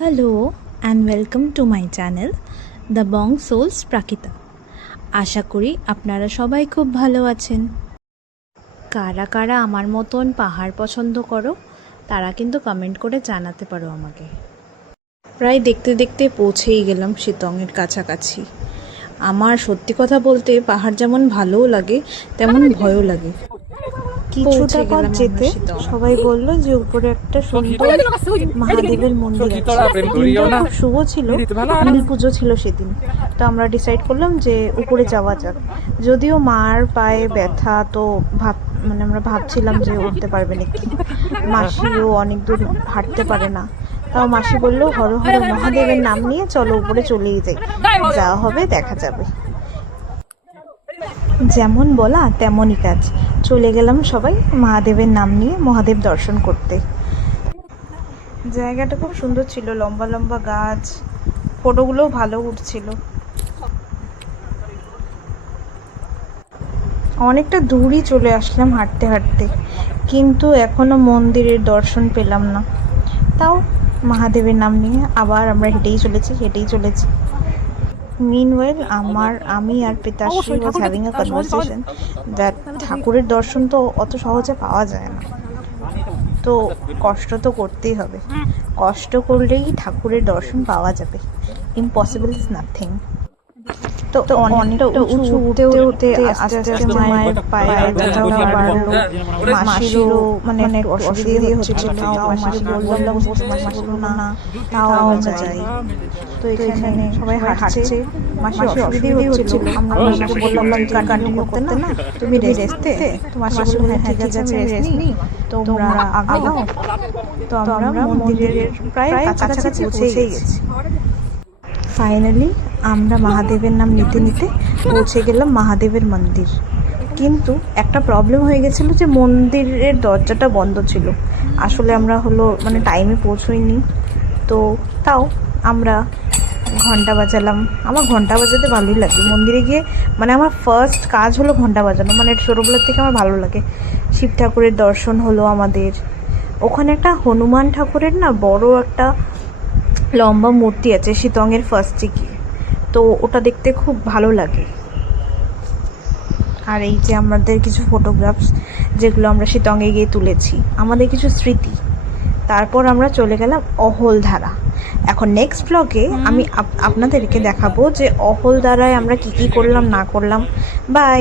Hello and welcome to my channel the bong souls Prakrita. আশা করি আপনারা সবাই খুব ভালো আছেন। কারা কারা আমার মতন পাহাড় পছন্দ করো তারা কিন্তু কমেন্ট করে জানাতে পারো আমাকে। প্রায় দেখতে দেখতে পৌঁছেই গেলাম শিতংয়ের কাছাকাছি। আমার সত্যি কথা বলতে পাহাড় যেমন ভালোও লাগে তেমন ভয়ও লাগে। কিছুটা পথ যেতে সবাই বলল যে উপরে একটা সুন্দর মহাদেবের মন্দির আছে। দিনটা খুব শুভ ছিল, নীল পুজো ছিল সেদিন। তো আমরা ডিসাইড করলাম যে উপরে যাওয়া যাক। যদিও মার পায়ে ব্যথা, তো আমরা ভাবছিলাম যে উঠতে পারবে নাকি। মাসিও অনেক দূর হাঁটতে পারে না, তাও মাসি বললো হর হর মহাদেবের নাম নিয়ে চলো উপরে চলেই যাই, যা হবে দেখা যাবে। যেমন বলা তেমনই কাজ। চলে গেলাম সবাই মহাদেবের নাম নিয়ে মহাদেব দর্শন করতে। জায়গাটা খুব সুন্দর ছিল, লম্বা লম্বা গাছ, ফটোগুলোও ভালো উঠছিল। অনেকটা দূরই চলে আসলাম হাঁটতে হাঁটতে, কিন্তু এখনো মন্দিরের দর্শন পেলাম না। তাও মহাদেবের নাম নিয়ে আবার আমরা হেঁটেই চলেছি। Meanwhile, আমি আর পিতাশ্রী was having a conversation that ঠাকুরের দর্শন তো অত সহজে পাওয়া যায় না, তো কষ্ট তো করতেই হবে। কষ্ট করলেই ঠাকুরের দর্শন পাওয়া যাবে। Impossible is nothing. তো অনেকটা উঁচু উঠতে আস্তে আস্তে মায়ের পায়ে ব্যথাও বাড়লো। মাসিরও একটু অসুবিধে হচ্ছিল, মাসি বললাম মাসি বললো না তাও আমরা যাই। তো এখানে সবাই হাঁটছে, মাসি অসুবিধে হচ্ছিল। আমরা মাসিকে বললাম কন্টিনিউ করতে না, তুমি রেস্টে। তো মাসি বললো হ্যাঁ ঠিক আছে, আমি রেস্ট নিই, তোমরা আগাও। তো আমরা মন্দিরের প্রায় কাছাকাছি পৌঁছেই গেছি। ফাইনালি আমরা মহাদেবের নাম নিতে নিতে পৌঁছে গেলাম মহাদেবের মন্দির। কিন্তু একটা প্রবলেম হয়ে গেছিলো যে মন্দিরের দরজাটা বন্ধ ছিল। আসলে আমরা টাইমে পৌঁছোইনি, তো তাও আমরা ঘন্টা বাজালাম। আমার ঘন্টা বাজাতে ভালোই লাগে মন্দিরে গিয়ে। আমার ফার্স্ট কাজ হলো ঘন্টা বাজানো। ছোটোবেলার থেকে আমার ভালো লাগে। শিব ঠাকুরের দর্শন হলো আমাদের। ওখানে একটা হনুমান ঠাকুরের বড় একটা লম্বা মূর্তি আছে শিতংয়ের ফার্স্টে গিয়ে, তো ওটা দেখতে খুব ভালো লাগে। আর এই যে আমাদের কিছু ফটোগ্রাফস যেগুলো আমরা শিতংয়ে গিয়ে তুলেছি, আমাদের কিছু স্মৃতি। তারপর আমরা চলে গেলাম অহলধারা। এখন নেক্সট ব্লগে আমি আপনাদেরকে দেখাবো যে অহলধারায় আমরা কি করলাম না করলাম। বাই।